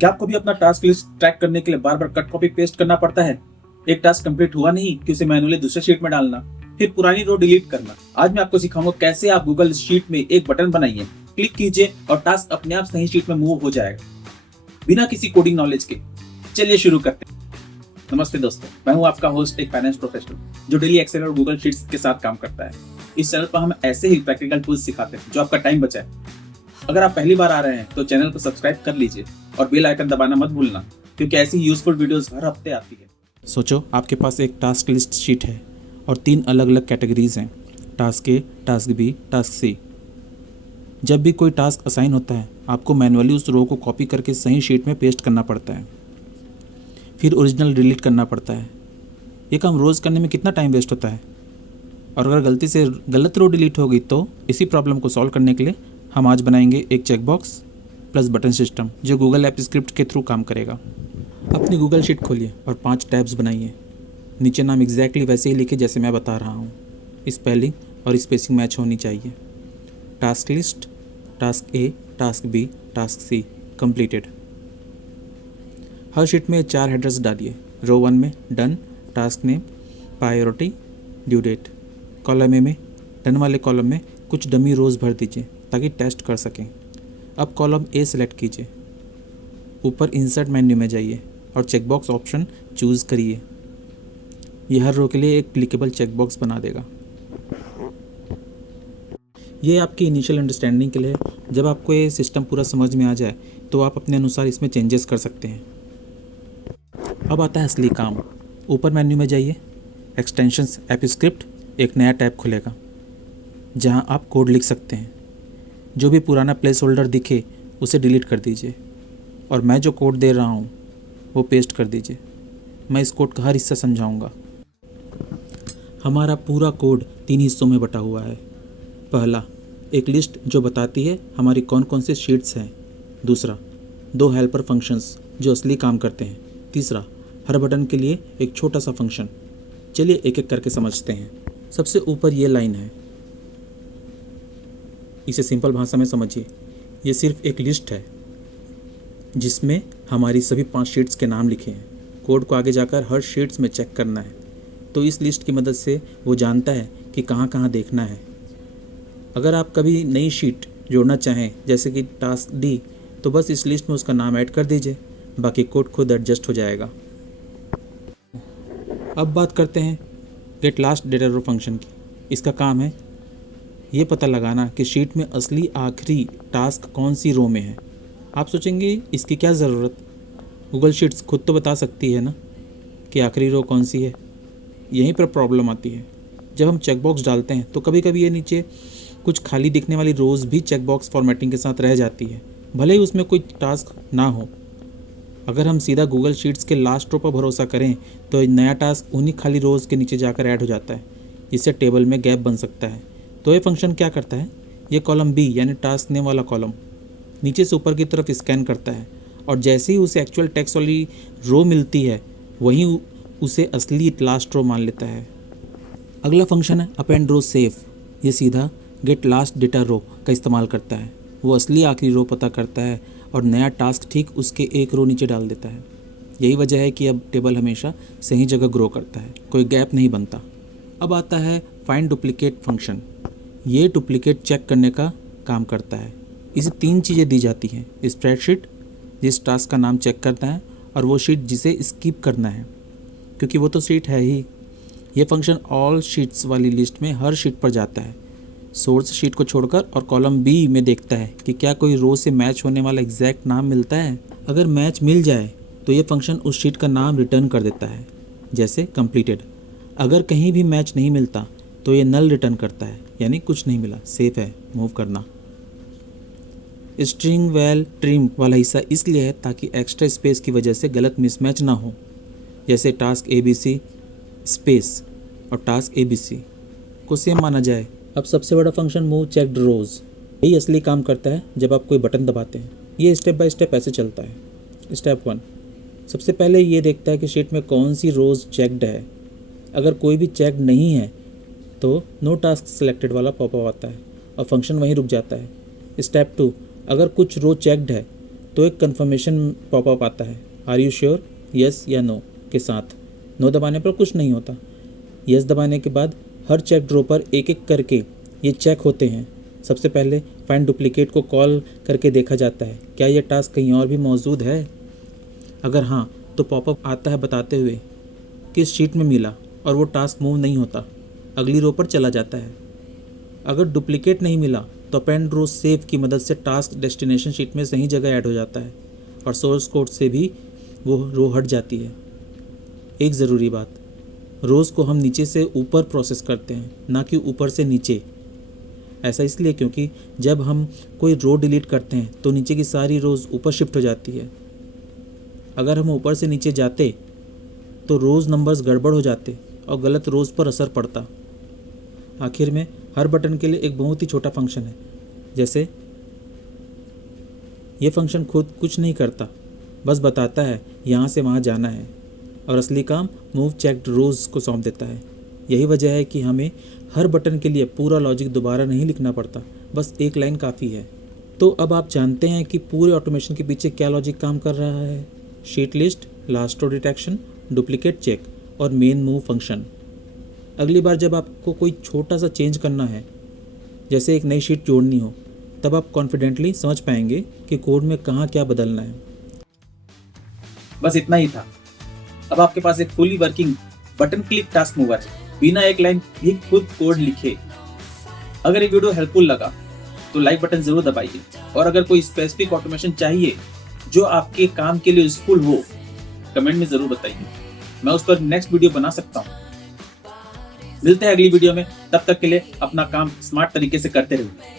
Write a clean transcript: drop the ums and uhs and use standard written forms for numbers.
क्या आपको भी अपना टास्क लिस्ट ट्रैक करने के लिए बार बार कट कॉपी पेस्ट करना पड़ता है? एक टास्क कंप्लीट हुआ नहीं कि उसे मैनुअली दूसरे शीट में डालना, फिर पुरानी रो डिलीट करना। आज मैं आपको सिखाऊंगा कैसे आप गूगल शीट में एक बटन बनाइए, क्लिक कीजिए और टास्क अपने आप सही शीट में मूव हो जाएगा, बिना किसी कोडिंग नॉलेज के। चलिए शुरू करते हैं। नमस्ते दोस्तों, मैं हूं आपका होस्ट, एक फाइनेंस प्रोफेशनल जो डेली एक्सेल और गूगल शीट्स के साथ काम करता है। इस चैनल पर हम ऐसे ही प्रैक्टिकल टूल्स सिखाते हैं जो आपका टाइम बचाए। अगर आप पहली बार आ रहे हैं तो चैनल को सब्सक्राइब कर लीजिए और बेल आइकन दबाना मत भूलना, क्योंकि ऐसी यूजफुल वीडियोस हर हफ्ते आती है। सोचो आपके पास एक टास्क लिस्ट शीट है और 3 अलग अलग कैटेगरीज हैं, task A, task B, task सी। जब भी कोई टास्क असाइन होता है आपको मैन्युअली उस रो को कॉपी करके सही शीट में पेस्ट करना पड़ता है, फिर ओरिजिनल डिलीट करना पड़ता है। ये काम रोज़ करने में कितना टाइम वेस्ट होता है, और अगर गलती से गलत रो डिलीट हो गई तो इसी प्रॉब्लम को सॉल्व करने के लिए हम आज बनाएंगे एक चेकबॉक्स प्लस बटन सिस्टम जो गूगल ऐप स्क्रिप्ट के थ्रू काम करेगा। अपनी गूगल शीट खोलिए और 5 टैब्स बनाइए। नीचे नाम एग्जैक्टली वैसे ही लिखे जैसे मैं बता रहा हूँ। स्पेलिंग और स्पेसिंग मैच होनी चाहिए। Task list, task A, task B, task C, completed. हर शीट में 4 हेडर्स डालिए। रो 1 में done, task name, priority, due date. Column A में डन वाले कॉलम में कुछ डमी रोज़ भर दीजिए ताकि टेस्ट कर सकें। अब कॉलम ए सेलेक्ट कीजिए, ऊपर इंसर्ट मेन्यू में जाइए और चेकबॉक्स ऑप्शन चूज़ करिए। यह हर रो के लिए एक क्लिकेबल चेकबॉक्स बना देगा। ये आपकी इनिशियल अंडरस्टैंडिंग के लिए। जब आपको ये सिस्टम पूरा समझ में आ जाए तो आप अपने अनुसार इसमें चेंजेस कर सकते हैं। अब आता है असली काम। ऊपर मेन्यू में जाइए, एक्सटेंशंस, ऐप स्क्रिप्ट, एक नया टैब खुलेगा जहां आप कोड लिख सकते हैं। जो भी पुराना प्लेस होल्डर दिखे उसे डिलीट कर दीजिए और मैं जो कोड दे रहा हूँ वो पेस्ट कर दीजिए। मैं इस कोड का हर हिस्सा समझाऊंगा। हमारा पूरा कोड 3 हिस्सों में बटा हुआ है। पहला, एक लिस्ट जो बताती है हमारी कौन कौन सी शीट्स हैं। दूसरा, 2 हेल्पर फंक्शंस जो असली काम करते हैं। तीसरा, हर बटन के लिए एक छोटा सा फंक्शन। चलिए एक एक करके समझते हैं। सबसे ऊपर ये लाइन है, इसे सिंपल भाषा में समझिए। ये सिर्फ एक लिस्ट है जिसमें हमारी सभी 5 शीट्स के नाम लिखे हैं। कोड को आगे जाकर हर शीट्स में चेक करना है, तो इस लिस्ट की मदद से वो जानता है कि कहाँ कहाँ देखना है। अगर आप कभी नई शीट जोड़ना चाहें जैसे कि टास्क डी, तो बस इस लिस्ट में उसका नाम ऐड कर दीजिए, बाकी कोड खुद एडजस्ट हो जाएगा। अब बात करते हैं गेट लास्ट डेटा रो फंक्शन की। इसका काम है ये पता लगाना कि शीट में असली आखिरी टास्क कौन सी रो में है। आप सोचेंगे इसकी क्या ज़रूरत, गूगल शीट्स खुद तो बता सकती है ना कि आखिरी रो कौन सी है। यहीं पर प्रॉब्लम आती है। जब हम चेकबॉक्स डालते हैं तो कभी कभी ये नीचे कुछ खाली दिखने वाली रोज़ भी चेकबॉक्स फॉर्मेटिंग के साथ रह जाती है, भले ही उसमें कोई टास्क ना हो। अगर हम सीधा गूगल शीट्स के लास्ट रो पर भरोसा करें तो नया टास्क उन्हीं खाली रोज़ के नीचे जाकर ऐड हो जाता है। इससे टेबल में गैप बन सकता है। तो ये फंक्शन क्या करता है, ये कॉलम बी यानी टास्क नेम वाला कॉलम नीचे से ऊपर की तरफ स्कैन करता है और जैसे ही उसे एक्चुअल टेक्स्ट वाली रो मिलती है वहीं उसे असली लास्ट रो मान लेता है। अगला फंक्शन है अपेंड रो सेव। ये सीधा गेट लास्ट डेटा रो का इस्तेमाल करता है। वो असली आखिरी रो पता करता है और नया टास्क ठीक उसके एक रो नीचे डाल देता है। यही वजह है कि अब टेबल हमेशा सही जगह ग्रो करता है, कोई गैप नहीं बनता। अब आता है फाइंड डुप्लीकेट फंक्शन। ये डुप्लीकेट चेक करने का काम करता है। इसे 3 चीज़ें दी जाती हैं, स्प्रेडशीट जिस टास्क का नाम चेक करता है और वो शीट जिसे स्किप करना है, क्योंकि वो तो शीट है ही। ये फंक्शन ऑल शीट्स वाली लिस्ट में हर शीट पर जाता है, सोर्स शीट को छोड़कर, और कॉलम बी में देखता है कि क्या कोई रो से मैच होने वाला एग्जैक्ट नाम मिलता है। अगर मैच मिल जाए तो ये फंक्शन उस शीट का नाम रिटर्न कर देता है, जैसे कंप्लीटेड। अगर कहीं भी मैच नहीं मिलता तो ये नल रिटर्न करता है, यानी कुछ नहीं मिला, सेफ है, मूव करना। स्ट्रिंग वेल ट्रिम वाला हिस्सा इसलिए है ताकि एक्स्ट्रा स्पेस की वजह से गलत मिसमैच ना हो, जैसे टास्क ABC स्पेस और टास्क ABC को सेम माना जाए। अब सबसे बड़ा फंक्शन मूव चेक्ड रोज, यही असली काम करता है जब आप कोई बटन दबाते हैं। ये स्टेप बाय स्टेप ऐसे चलता है। स्टेप 1, सबसे पहले ये देखता है कि शीट में कौन सी रोज चेक्ड है। अगर कोई भी चेक नहीं है तो नो टास्क सिलेक्टेड वाला पॉपअप आता है और फंक्शन वहीं रुक जाता है। स्टेप 2, अगर कुछ रो चेक्ड है तो तो एक कन्फर्मेशन पॉपअप आता है, आर यू श्योर, यस या नो के साथ। नो दबाने पर कुछ नहीं होता। यस दबाने के बाद हर चेक ड्रॉ पर एक एक करके ये चेक होते हैं। सबसे पहले फाइंड डुप्लीकेट को कॉल करके देखा जाता है, क्या ये टास्क कहीं और भी मौजूद है। अगर हाँ तो पॉपअप आता है बताते हुए कि इस शीट में मिला और वो टास्क मूव नहीं होता, अगली रो पर चला जाता है। अगर डुप्लीकेट नहीं मिला तो अपेंड रो सेव की मदद से टास्क डेस्टिनेशन शीट में सही जगह ऐड हो जाता है और सोर्स कोड से भी वो रो हट जाती है। एक ज़रूरी बात, रोज़ को हम नीचे से ऊपर प्रोसेस करते हैं, ना कि ऊपर से नीचे। ऐसा इसलिए क्योंकि जब हम कोई रो डिलीट करते हैं तो नीचे की सारी रोज़ ऊपर शिफ्ट हो जाती है। अगर हम ऊपर से नीचे जाते तो रोज़ नंबर्स गड़बड़ हो जाते और गलत रोज़ पर असर पड़ता। आखिर में हर बटन के लिए एक बहुत ही छोटा फंक्शन है। जैसे ये फंक्शन खुद कुछ नहीं करता, बस बताता है यहाँ से वहाँ जाना है और असली काम मूव चेक्ड रोज़ को सौंप देता है। यही वजह है कि हमें हर बटन के लिए पूरा लॉजिक दोबारा नहीं लिखना पड़ता, बस एक लाइन काफ़ी है। तो अब आप जानते हैं कि पूरे ऑटोमेशन के पीछे क्या लॉजिक काम कर रहा है। Sheet list, last row detection, duplicate check और मेन मूव फंक्शन। अगली बार जब आपको कोई छोटा सा चेंज करना है, जैसे एक नई शीट जोड़नी हो, तब आप कॉन्फिडेंटली समझ पाएंगे कि कोड में कहाँ क्या बदलना है। बस इतना ही था। अब आपके पास एक fully working button click task mover है, बिना एक लाइन भी खुद कोड लिखे। अगर ये वीडियो हेल्पफुल लगा तो लाइक बटन जरूर दबाइए, और अगर कोई स्पेसिफिक ऑटोमेशन चाहिए जो आपके काम के लिए यूजफुल हो, कमेंट में जरूर बताइए, मैं उस पर नेक्स्ट वीडियो बना सकता हूँ। मिलते हैं अगली वीडियो में, तब तक के लिए अपना काम स्मार्ट तरीके से करते रहिए।